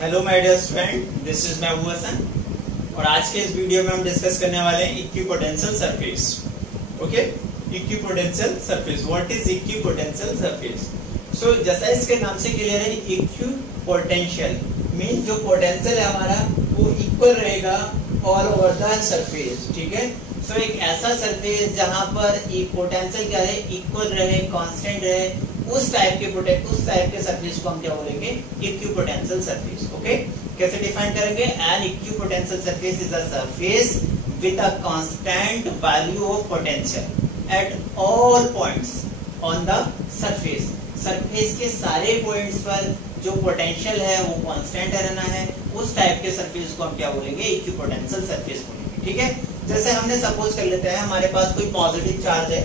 Hello my dear student, this is Mehboob Hasan और आज के इस वीडियो में हम डिस्कस करने वाले हैं equipotential surface. Okay, equipotential surface, what is equipotential surface? So जैसा इसके नाम से क्लियर है, इक्विपोटेंशियल मीन जो पोटेंशियल है हमारा वो इक्वल रहेगा ऑल ओवर द सरफेस। ठीक है, सो एक ऐसा सरफेस जहां पर पोटेंशियल क्या है, इक्वल रहे, कांस्टेंट रहे, उस टाइप के सरफेस को हम क्या बोलेंगे, इक्विपोटेंशियल सरफेस। ओके, कैसे डिफाइन करेंगे? An equipotential surface is a surface with a constant value of potential at all points on the surface. Surface के सारे पॉइंट्स पर जो पोटेंशियल है वो कांस्टेंट रहना है, उस टाइप के सरफेस को हम क्या बोलेंगे, इक्विपोटेंशियल सरफेस बोलेंगे। ठीक है, जैसे हमने सपोज कर लेते हैं हमारे पास कोई पॉजिटिव चार्ज है,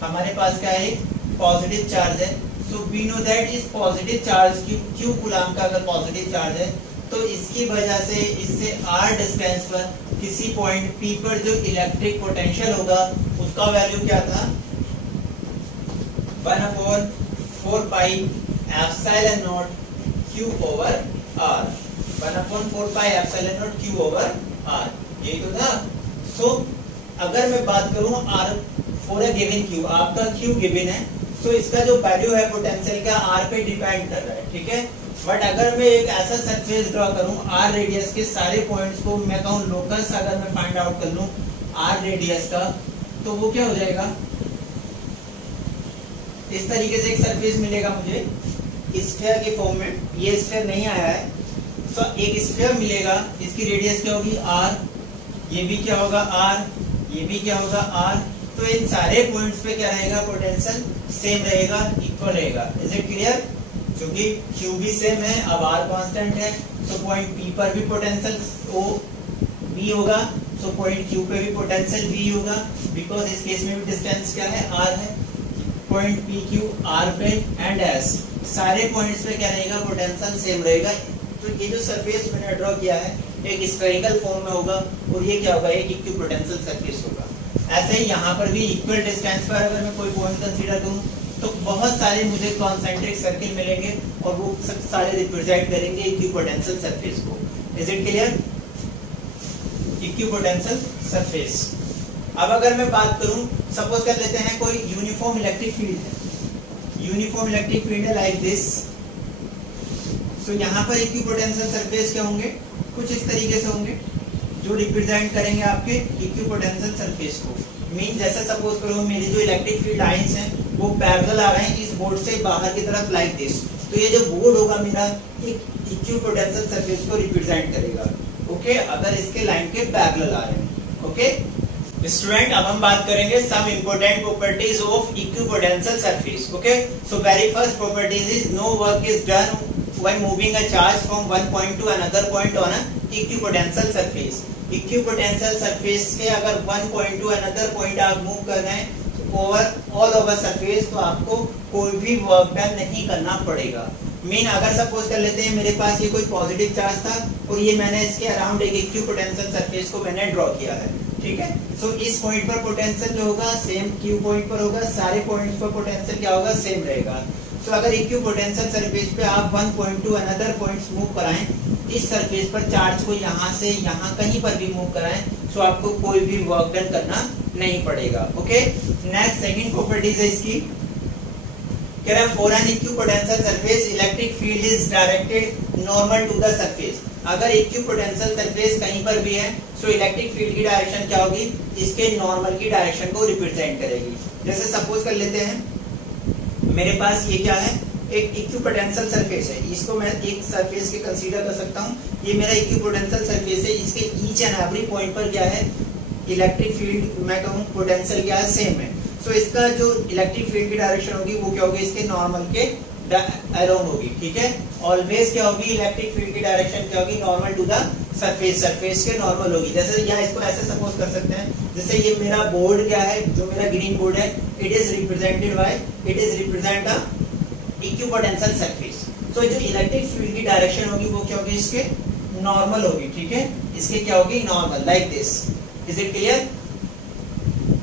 हमारे पास क्या है, पॉजिटिव चार्ज है। सो वी नो दैट इस पॉजिटिव चार्ज की क्यू कूलम का अगर पॉजिटिव चार्ज है तो इसकी वजह से इससे r डिस्टेंस पर किसी पॉइंट P पर जो इलेक्ट्रिक पोटेंशियल होगा उसका वैल्यू क्या था, 1/4 pi epsilon not Q over R, 1/4 pi epsilon not Q over R, यही तो था। सो अगर मैं बात करूं R for a given Q, आपका Q गिवन है, तो इसका जो वैल्यू है पोटेंशियल का R पे डिपेंड कर रहा है। ठीक है, बट अगर मैं एक ऐसा सरफेस ड्रॉ करूं R रेडियस के सारे पॉइंट्स को मैं कहूं लोकस, अगर मैं फाइंड आउट कर लूं R रेडियस का, तो वो क्या हो जाएगा, इस तरीके से एक सरफेस मिलेगा मुझे स्फीयर के फॉर्म में। ये स्फीयर नहीं आया है, तो एक स्फीयर मिलेगा, इसकी रेडियस क्या होगी R, ये भी क्या होगा R, ये भी क्या होगा R। तो इन सारे पॉइंट्स पे क्या रहेगा, पोटेंशियल सेम रहेगा, इक्वल रहेगा। Is it clear? क्योंकि Q भी सेम है, अब R कांस्टेंट है, सो पॉइंट P पर भी पोटेंशियल O V होगा, सो पॉइंट Q पे भी पोटेंशियल V होगा, बिकॉज इस केस में भी डिस्टेंस क्या है, R है। पॉइंट P Q R पे एंड S, सारे पॉइंट्स पे क्या रहेगा, पोटेंशियल सेम रहेगा। तो ये जो सरफेस मैंने ड्रॉ किया है एक स्फेरिकल फॉर्म में होगा और ये क्या होगा, एक इक्विपोटेंशियल सरफेस होगा। ऐसे ही यहाँ पर भी इक्वल डिस्टेंस पर अगर मैं कोई पॉइंट कंसीडर करूँ तो बहुत सारे मुझे कॉन्सेंट्रिक सर्किल मिलेंगे और वो सारे रिप्रेजेंट करेंगे इक्विपोटेंशियल सरफेस को। Is it clear? Equipotential surface. अब अगर मैं बात करूं, सपोज कर लेते हैं कोई यूनिफॉर्म इलेक्ट्रिक फील्ड है, यूनिफॉर्म इलेक्ट्रिक फील्ड है लाइक दिस। सो यहाँ पर इक्विपोटेंशियल सरफेस क्या होंगे, कुछ इस तरीके से होंगे जो रिप्रेजेंट करेंगे आपके इक्विपोटेंशियल सरफेस को। मीन जैसे सपोज करो मेरी जो इलेक्ट्रिक फील्ड लाइंस हैं वो पैरेलल आ रहे हैं इस बोर्ड से बाहर की तरफ लाइक दिस, तो ये जो बोर्ड होगा मेरा एक इक्विपोटेंशियल सरफेस को रिप्रेजेंट करेगा। ओके, अगर इसके लाइन के पैरेलल आ रहे हैं। ओके स्टूडेंट, अब हम बात करेंगे some important properties of equipotential surface. Okay, so very first properties is no work is done when moving a charge from one point to another point on a equipotential surface। Equipotential surface के अगर one point two another point आप move कर रहे हैं all over surface, तो आपको कोई भी वर्क डन नहीं करना पड़ेगा। मीन अगर सपोज कर लेते हैं मेरे पास ये कोई पॉजिटिव चार्ज था और ये मैंने इसके अराउंड एक इक्विपोटेंशियल सरफेस को मैंने ड्रॉ किया है। ठीक है, सो इस पॉइंट पर पोटेंशियल जो होगा सेम Q पॉइंट पर होगा, सारे पॉइंट्स पर पोटेंशियल क्या होगा, सेम रहेगा। तो अगर इक्विपोटेंशियल सरफेस पे आप one point two another points move कराएं, इस सरफेस पर चार्ज को यहाँ से यहाँ कहीं पर भी मूव कराएं, तो आपको कोई भी वर्क डन करना नहीं पड़ेगा। ओके, नेक्स्ट सेकंड प्रॉपर्टीज है इसकी, कह रहा है for an equipotential surface electric field is directed normal to the surface. अगर इक्विपोटेंशियल सरफेस कहीं पर भी है तो इलेक्ट्रिक फील्ड की डायरेक्शन क्या होगी, इसके नॉर्मल की डायरेक्शन को रिप्रेजेंट करेगी। जैसे सपोज कर लेते हैं मेरे पास ये क्या है, एक इक्विपोटेंशियल सरफेस है, इसको मैं एक सरफेस के कंसीडर कर सकता हूँ। ये मेरा इक्विपोटेंशियल सरफेस है, इसके ईच एंड एवरी पॉइंट पर क्या है, इलेक्ट्रिक फील्ड मैं कहूँ पोटेंशियल क्या है, सेम है। सो इसका जो इलेक्ट्रिक फील्ड की डायरेक्शन होगी वो क्या होगी, इसके नॉर्मल के अराउंड होगी। ठीक है, ऑलवेज क्या होगी, इलेक्ट्रिक फील्ड की डायरेक्शन क्या होगी, normal to the surface, surface के नॉर्मल होगी। जैसे यहाँ इसको ऐसे सपोज कर सकते हैं, जैसे ये मेरा बोर्ड क्या है, जो मेरा ग्रीन बोर्ड है, it is represented by, it is represent the equipotential surface. So जो इलेक्ट्रिक फील्ड की डायरेक्शन होगी वो क्या होगी, इसके नॉर्मल होगी। ठीक है, इसके क्या होगी, normal, like this. Is it clear?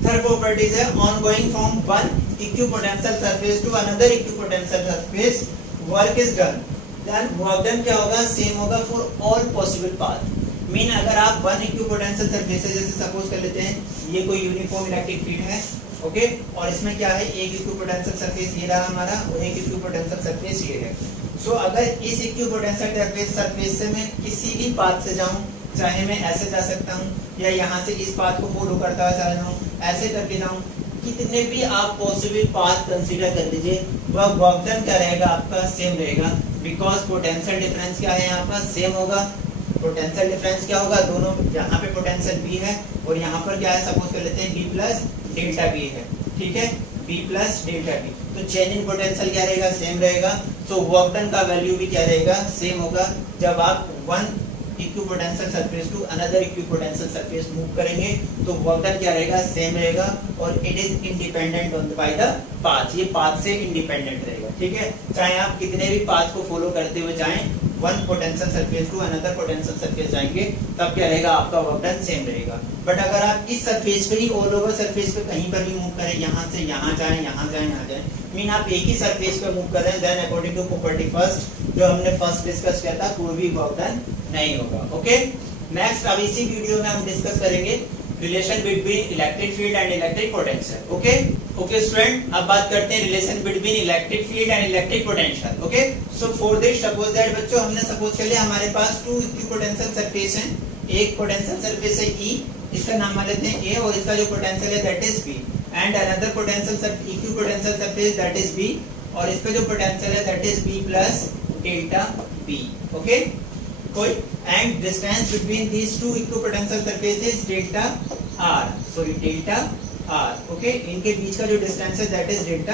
Third properties है on going from one equipotential surface to another equipotential surface work is done then work done क्या होगा, सेम होगा for all possible path. Mean अगर आप वन इक्विपोटेंशियल सरफेस है, जैसे suppose कर लेते हैं ये कोई यूनिफॉर्म इलेक्ट्रिक फील्ड है, ओके, और इसमें क्या है, एक इक्विपोटेंशियल सरफेस ये रहा हमारा और एक इक्विपोटेंशियल सरफेस ये है। सो अगर इस इक्विपोटेंशियल सरफेस से मैं किसी भी पाथ से जाऊं, चाहे मैं ऐसे जा सकता हूं या यहाँ से इस पाथ को फॉलो करता हुआ चला जाऊं, ऐसे करके जाऊं, कितने भी आप पॉसिबल पाथ कंसीडर कर लीजिए, वह वर्क डन क्या रहेगा आपका, सेम रहेगा, बिकॉज पोटेंशियल डिफरेंस क्या है यहाँ पर, सेम होगा। पोटेंशियल डिफरेंस क्या होगा, दोनों यहाँ पे पोटेंशियल बी है और यहाँ पर क्या है, सपोज कर लेते हैं बी प्लस डेल्टा बी है, ठीक है, बी प्लस डेल्टा बी, तो चेंज इन पोटेंशियल क्या रहेगा, सेम रहेगा। तो वर्क डन का वैल्यू भी क्या रहेगा, सेम होगा। जब आप one equipotential surface to another equipotential surface move करेंगे तो वर्क डन क्या रहेगा, सेम रहेगा, और it is independent on by the path, ये पाथ से इंडिपेंडेंट रहेगा, ठीक है। चाहे आप कितने भी पाथ को फॉलो करते हुए जाएं, one potential surface to another potential surface जाएंगे, तब क्या रहेगा, आपका वर्क डन सेम रहेगा। बट अगर आप इस सरफेस पे ही ऑल ओवर सरफेस पे कहीं पर भी मूव करें, यहाँ से यहाँ जाएं, यहाँ जाएं, यहाँ जाएं, मीन आप एक ही सरफेस पे मूव कर रहे हैं, then according to property first जो हमने फर्स्ट डिस्कस किया था, कोई भी वर्क डन नहीं होगा। ओके, नेक्स्ट अब इसी वीडियो में हम डिस्कस करेंगे relation between electric field and electric potential. Okay okay student, अब बात करते हैं relation between electric field and electric potential. Okay, so for this suppose that बच्चों हमने सपोज कर लिया हमारे पास टू इक्विपोटेंशियल सरफेस हैं, एक पोटेंशियल सरफेस है E, इसका नाम मान लेते हैं A, और इसका जो पोटेंशियल है that is B, and another potential equipotential surface that is B, और इसका जो पोटेंशियल है that is B plus delta B। Okay, कोई and distance between these two equipotential surfaces delta R, sorry delta R। Okay, इनके बीच का जो distance है दैट इज डेल्टा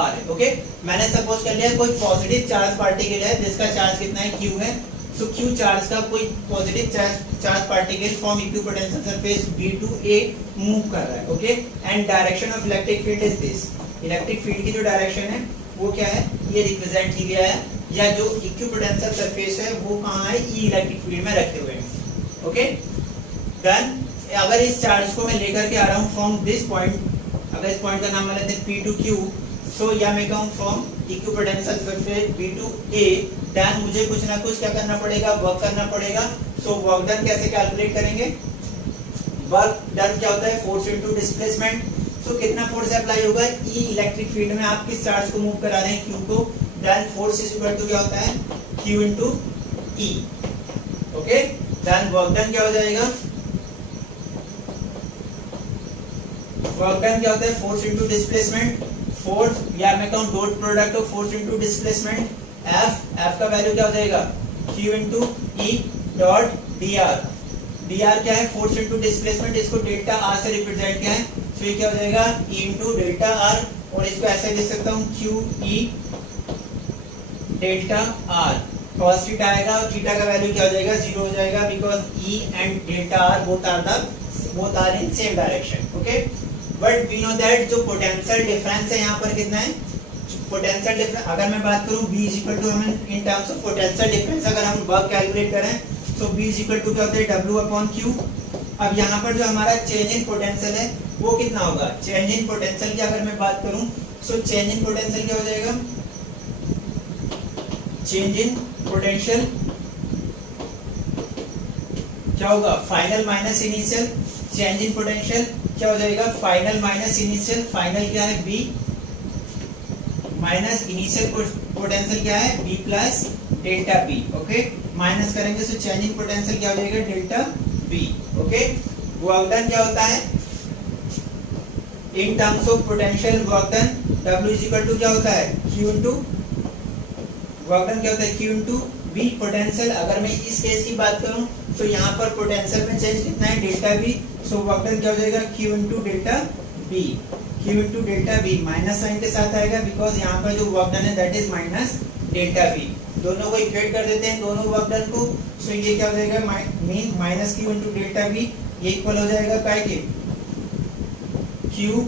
R है। ओके, मैंने सपोज कर लिया कोई पॉजिटिव चार्ज पार्टिकल है जिसका चार्ज कितना है, Q है। सो Q चार्ज का कोई positive charge particle from equipotential surface B to A move कर रहा है। Okay, and direction of electric field is this, electric field की जो डायरेक्शन है वो क्या है, ये रिप्रेजेंट की गया है, या जो इक्विपोटेंशियल सरफेस है वो कहाँ है, ई इलेक्ट्रिक फील्ड में रखे हुए हैं। ओके, देन अगर इस चार्ज को मैं लेकर के आ रहा हूँ फ्रॉम दिस पॉइंट, अगर इस पॉइंट का नाम मान लेते हैं P टू Q, सो या मैं कहूँ from equipotential surface B to A, then मुझे कुछ ना कुछ क्या करना पड़ेगा, वर्क करना पड़ेगा। सो वर्क डन कैसे कैलकुलेट करेंगे, वर्क डन क्या होता है, फोर्स इनटू डिस्प्लेसमेंट। सो कितना फोर्स अप्लाई होगा, ई इलेक्ट्रिक फील्ड में आप किस चार्ज को मूव करा रहे हैं, Q को, then force is equal to क्या होता है, Q into E। Okay, then work done क्या हो जाएगा, वर्क डन क्या होता है, फोर्स इनटू डिस्प्लेसमेंट, फोर्स या मैं कहूं dot product of force into displacement, F का वैल्यू क्या हो जाएगा, Q into E dot dr, dr क्या है, फोर्स इनटू डिस्प्लेसमेंट, इसको डेल्टा R से रिप्रेजेंट किया है, तो ये क्या हो जाएगा, E इनटू डेल्टा R, और इसको ऐसे लिख सकता हूं Q E delta R, cos theta आएगा और थीटा का वैल्यू क्या हो जाएगा, 0 हो जाएगा, because E and delta R both are in same direction। Okay, but we know that जो पोटेंशियल डिफरेंस है यहाँ पर कितना है, पोटेंशियल डिफरेंस अगर मैं बात करूँ B इज इक्वल टू, हम इन टर्म्स ऑफ पोटेंशियल डिफरेंस अगर हम वर्क कैलकुलेट करें, सो B इज इक्वल टू क्या होता है, W अपॉन Q। अब यहाँ पर जो हमारा चेंज इन पोटेंशियल है वो कितना होगा, चेंज इन पोटेंशियल की अगर मैं बात करूँ, सो चेंज इन पोटेंशियल क्या हो जाएगा, चेंज इन पोटेंशियल क्या होगा, final minus initial, change in potential क्या हो जाएगा, फाइनल माइनस इनिशियल, फाइनल क्या है B माइनस इनिशियल पोटेंशियल क्या है, B plus delta B। Okay, minus करेंगे तो चेंज इन पोटेंशियल क्या हो जाएगा, delta B। Okay, work done क्या होता है in terms of potential, work done W is equal to क्या होता है, Q इनटू, वर्क डन क्या होता है, Q इनटू B। पोटेंशियल अगर मैं इस केस की बात करूं तो यहाँ पर पोटेंशियल में चेंज कितना है, delta B, so work done क्या हो जाएगा, Q into delta B, Q into delta B, minus sign के साथ आएगा बिकॉज यहाँ पर जो वर्क डन है that is minus delta B। दोनों को इक्वेट कर देते हैं, दोनों वर्क डन को, सो ये क्या हो जाएगा, mean minus Q into delta B, ये इक्वल हो जाएगा काय के, Q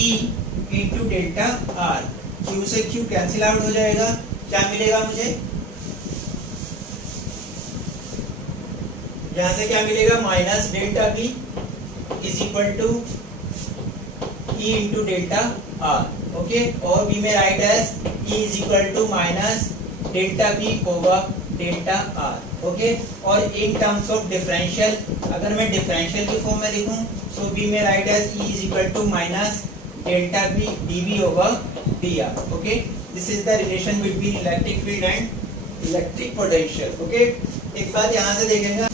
E into delta R। Q से Q कैंसिल आउट हो जाएगा, क्या मिलेगा मुझे, यहां से क्या मिलेगा, minus delta B is equal to E into delta R। Okay, और B में write as E is equal to minus delta B over delta R. Okay, और इन टर्म्स ऑफ डिफरेंशियल, अगर मैं डिफरेंशियल की फॉर्म में लिखूं, सो B में write as E is equal to minus delta B D B over D R. Okay, this is the relation between electric field and electric potential. Okay, एक बात यहाँ से देखेंगे,